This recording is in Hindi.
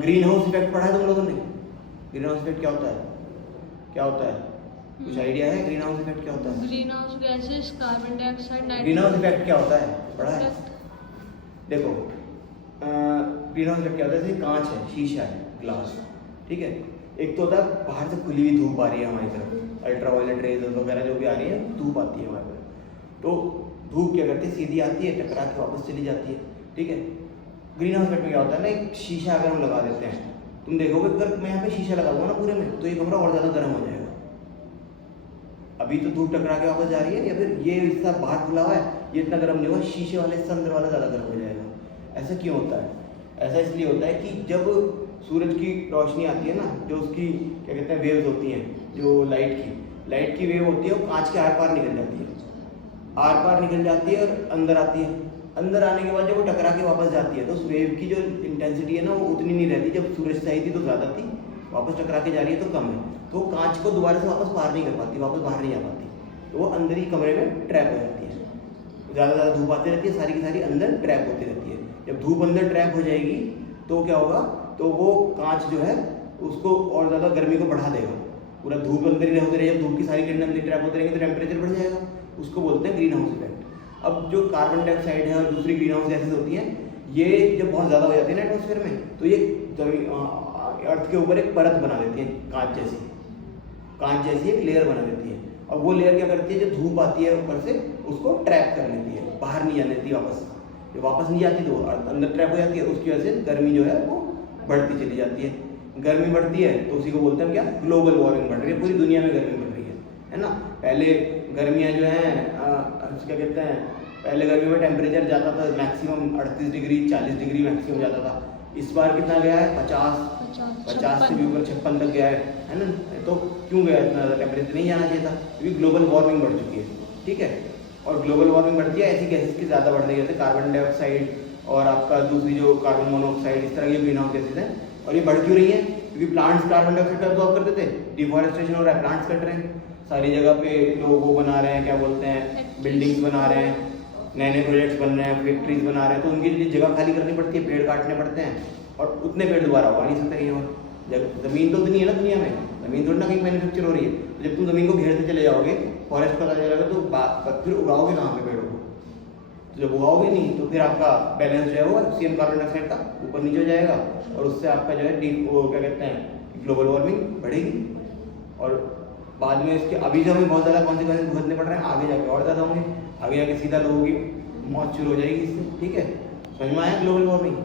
ग्रीन हाउस इफेक्ट पढ़ा है तुम लोगों ने? ग्रीन हाउस इफेक्ट क्या होता है? क्या होता है? कुछ आइडिया है ग्रीन हाउस इफेक्ट क्या होता है? Green house gases, carbon dioxide, green house effect क्या होता है? पढ़ा है? देखो ग्रीन हाउस इफेक्ट क्या होता है? जैसे कांच है, शीशा है, ग्लास, ठीक है। एक तो होता है बाहर से खुली हुई धूप आ रही है हमारी तरफ, अल्ट्रावायलेट रेज वगैरह जो भी आ रही है, धूप आती है हमारे तरफ, तो धूप क्या करती है, सीधी आती है, टकरा के वापस चली जाती है, ठीक है। ग्रीन हाउस इफेक्ट में क्या होता है ना, एक शीशा अगर हम लगा देते हैं, तुम देखोगे अगर मैं यहाँ पे शीशा लगा दूंगा ना पूरे में, तो ये कमरा और ज़्यादा गर्म हो जाएगा। अभी तो धूप टकरा के वापस जा रही है, या फिर ये हिस्सा बाहर खुला हुआ है, ये इतना गर्म नहीं होगा, शीशे वाले हिस्सा अंदर वाला ज़्यादा गर्म हो जाएगा। ऐसा क्यों होता है? ऐसा इसलिए होता है कि जब सूरज की रोशनी आती है ना, जो उसकी क्या कहते हैं वेव्स होती हैं, जो लाइट की वेव होती है, वो कांच के आर पार निकल जाती है, आर पार निकल जाती है और अंदर आती है। अंदर आने के बाद जब वो टकरा के वापस जाती है, तो उस वेव की जो इंटेंसिटी है ना, वो उतनी नहीं रहती। जब सूरज से आई थी तो ज़्यादा थी, वापस टकरा के जा रही है तो कम है, तो कांच को दोबारा से वापस पार नहीं कर पाती, वापस बाहर नहीं आ पाती, तो वो अंदर ही कमरे में ट्रैप हो जाती है। ज़्यादा धूप आती रहती है, सारी की सारी अंदर ट्रैप होती रहती है। जब धूप अंदर ट्रैप हो जाएगी तो क्या होगा, तो वो कांच जो है उसको और ज़्यादा गर्मी को बढ़ा देगा। पूरा धूप अंदर ही होती रहेगी, जब धूप की सारी किरणें अंदर ट्रैप होते रहेंगे तो टेम्परेचर बढ़ जाएगा, उसको बोलते हैं ग्रीन हाउस इफेक्ट। अब जो कार्बन डाइऑक्साइड है और दूसरी ग्रीन हाउस गैसेज होती हैं, ये जब बहुत ज़्यादा हो जाती है ना एटमॉस्फेयर में, तो ये अर्थ के ऊपर एक परत बना देती है, कांच जैसी एक लेयर बना देती है। और वो लेयर क्या करती है, जो धूप आती है ऊपर से उसको ट्रैप कर लेती है, बाहर नहीं आने देती वापस। जो वापस नहीं जाती तो अंदर ट्रैप हो जाती है, उसकी वजह से गर्मी जो है वो बढ़ती चली जाती है। गर्मी बढ़ती है तो उसी को बोलते हैं क्या, ग्लोबल वार्मिंग बढ़ रही है, पूरी दुनिया में गर्मी बढ़ रही है ना। पहले गर्मियाँ जो हैं क्या कहते हैं, पहले गर्मी में टेम्परेचर जाता था मैक्सिमम 38 डिग्री 40 डिग्री मैक्सिमम जाता था। इस बार कितना गया है, 50 से भी ऊपर 56 तक गया है ना। तो क्यों गया इतना ज़्यादा टेम्परेचर? नहीं जाना चाहिए था, क्योंकि ग्लोबल वार्मिंग बढ़ चुकी है, ठीक है। और ग्लोबल वार्मिंग बढ़ती है, ऐसी गैसेज की ज़्यादा बढ़ रही है, जैसे कार्बन डाइऑक्साइड और आपका दूसरी जो कार्बन मोनोऑक्साइड, इस तरह की ग्रीन हाउस गैसेज हैं। और ये बढ़ क्यों रही है? क्योंकि प्लांट्स कार्बन डाइऑक्साइड का अब्सॉर्ब करते थे, डिफॉरेस्टेशन हो रहा है, प्लांट्स कट रहे हैं, सारी जगह पे लोग वो बना रहे हैं, क्या बोलते हैं, बिल्डिंग्स बना रहे हैं, नए नए प्रोजेक्ट्स बन रहे हैं, फैक्ट्रीज बना रहे हैं, तो उनके लिए जगह खाली करनी पड़ती है, पेड़ काटने पड़ते हैं, और उतने पेड़ दोबारा उगा नहीं सकते कहीं और। ज़मीन तो उतनी है ना दुनिया में, ज़मीन थोड़ी ना कहीं मैन्युफैक्चर हो रही है। तो जब तुम ज़मीन को घेरते चले जाओगे, फॉरेस्ट का चले जाओगे, तो फिर उगाओगे कहाँ पे पेड़ों को? तो जब उगाओगे नहीं तो फिर आपका बैलेंस जो है वो सेम कार्बन डाइऑक्साइड का ऊपर नीचे हो जाएगा, और उससे आपका जो है वो क्या कहते हैं, ग्लोबल वार्मिंग बढ़ेगी। और बाद में इसके अभी जो हमें बहुत ज़्यादा कॉन्सिक्वेंसेस भुगतने पड़ रहे हैं, आगे जाके और ज़्यादा होंगे, आगे जाके सीधा लोगों की मौत शुरू हो जाएगी इससे, ठीक है। समझ में आया ग्लोबल वार्मिंग?